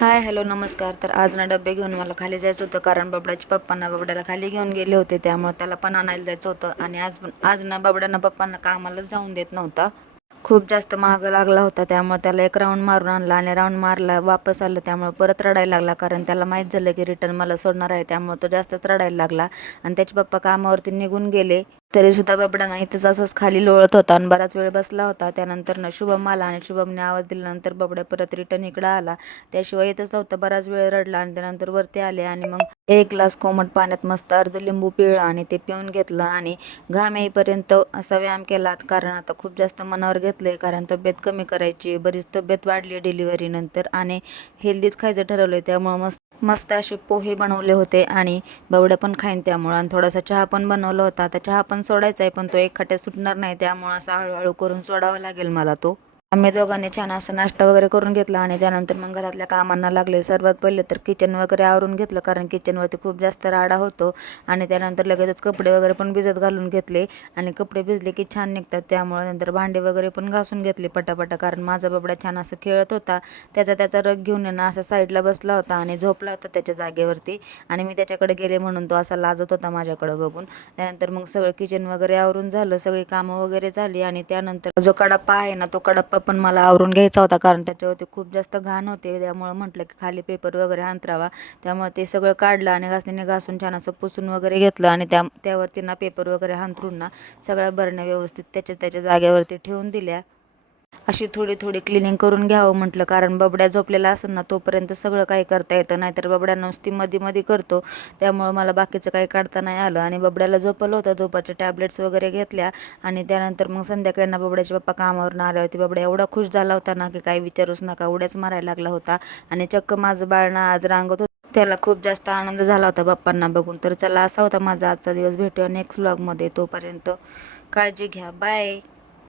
Hi hello नमस्कार. तर आज ना डबे घेऊन मला खाली जायचं होतं, कारण बबड्याच्या पप्पांना बबड्याला खाली घेऊन गेले होते, त्यामुळे त्याला पण आणायला जायचं होतं. आणि आज ना बबड्यानं पप्पांना कामालाच जाऊन देत नव्हता. खूप जास्त महाग लागला होता, त्यामुळे त्याला एक राऊंड मारून आणला आणि राऊंड मारला वापस आलं, त्यामुळे परत रडायला लागला. कारण त्याला माहीत झालं की रिटर्न मला सोडणार आहे, त्यामुळे तो जास्तच रडायला लागला. आणि त्याचे पप्पा कामावरती निघून गेले, तरी सुद्धा बबडा इथंच असंच खाली लोळत होता आणि बराच वेळ बसला होता. त्यानंतर शुभम आला आणि शुभमने आवाज दिल्यानंतर बबड्या परत रिटर्न इकडं आला. त्याशिवाय येतच नव्हता, बराच वेळ रडला. आणि त्यानंतर वरती आले आणि मग एक ग्लास कोमट पाण्यात मस्त अर्ध लिंबू पिळलं आणि ते पिऊन घेतलं. आणि घाम येईपर्यंत असा व्यायाम केला, कारण आता खूप जास्त मनावर घेतलंय, कारण तब्येत कमी करायची, बरीच तब्येत वाढली डिलिव्हरी नंतर आणि हेल्दीच खायचं ठरवलंय. त्यामुळं मस्त मस्त असे पोहे बनवले होते आणि बवड्या पण खाईन त्यामुळं. आणि थोडासा चहा पण बनवला होता. आता चहा पण सोडायचा आहे, पण तो एक खट्यात सुटणार नाही, त्यामुळं असं हळूहळू करून सोडावा लागेल मला तो. आम्ही दोघांनी छान असं नाश्ता वगैरे करून घेतला आणि त्यानंतर मग घरातल्या कामांना लागले. सर्वात पहिले तर किचन वगैरे आवरून घेतलं, कारण किचनवरती खूप जास्त राडा होतो. आणि त्यानंतर लगेचच कपडे वगैरे पण भिजत घालून घेतले, आणि कपडे भिजले की छान निघतात, त्यामुळे नंतर भांडे वगैरे पण घासून घेतले पटापटा. कारण माझा बबडा छान असं खेळत होता, त्याचा रग घेऊन ना असा साईडला बसला होता आणि झोपला होता त्याच्या जागेवरती. आणि मी त्याच्याकडे गेले म्हणून तो असा लाजत होता माझ्याकडे बघून. त्यानंतर मग सगळं किचन वगैरे आवरून झालं, सगळी कामं वगैरे झाली. आणि त्यानंतर जो कडप्पा आहे ना, तो कडप्पा पण मला आवरून घ्यायचा होता, कारण त्याच्यावरती खूप जास्त घाण होते. त्यामुळे म्हटलं की खाली पेपर वगैरे अंतरावा, त्यामुळे ते सगळं काढलं आणि घासणीने घासून छान असं पुसून वगैरे घेतलं. आणि त्यावरती ना पेपर वगैरे अंथरून ना सगळ्या बरण्या व्यवस्थित त्याच्या जागेवरती ठेवून दिल्या. अशी थोडी थोडी क्लिनिंग करून घ्यावं म्हटलं, कारण बबड्या झोपलेला असेल ना तोपर्यंत सगळं काही करता येतं, नाहीतर बबड्या नुसती मध्ये मध्ये करतो. त्यामुळं मला बाकीचं काही काढता नाही आलं. आणि बबड्याला झोपलं होतं, दुपारच्या टॅबलेट्स वगैरे घेतल्या. आणि त्यानंतर मग संध्याकाळी बबड्याचे पप्पा कामावरून आले होते. बबड्या एवढा खुश झाला होता ना की काही विचारूच नका, उड्याच मारायला लागला होता. आणि चक्क माझं बाळ ना आज रांगत होतं, त्याला खूप जास्त आनंद झाला होता पप्पांना बघून. तर चला, असा होता माझा आजचा दिवस. भेटूया नेक्स्ट व्लॉगमध्ये, तोपर्यंत काळजी घ्या, बाय.